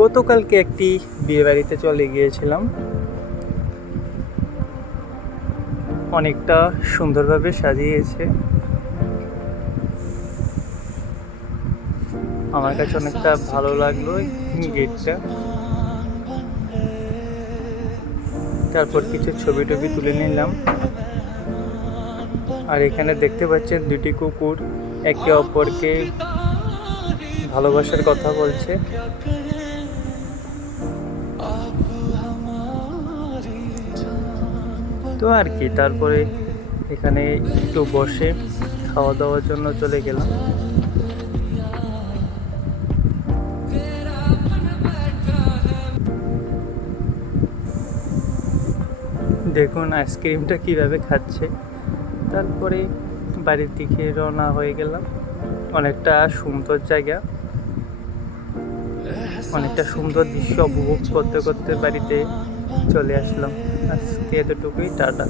গতকালকে একটি বিয়ে বাড়িতে চলে গিয়েছিলাম। অনেকটা সুন্দরভাবে সাজিয়েছে, আমার কাছে অনেকটা ভালো লাগলো গেটটা। তারপর কিছু ছবি টবি তুলে নিলাম। আর এখানে দেখতে পাচ্ছেন দুটি কুকুর একে অপরকে ভালোবাসার কথা বলছে। তো আর কি, তারপরে এখানে একটু বসে খাওয়া দাওয়ার জন্য চলে গেলাম। দেখুন আইসক্রিমটা কিভাবে খাচ্ছে। তারপরে বাড়ির দিকে রওনা হয়ে গেলাম। অনেকটা সুন্দর জায়গা, অনেকটা সুন্দর দৃশ্য উপভোগ করতে করতে বাড়িতে চলে আসলাম। আজকে এতটুকুই, টাটা।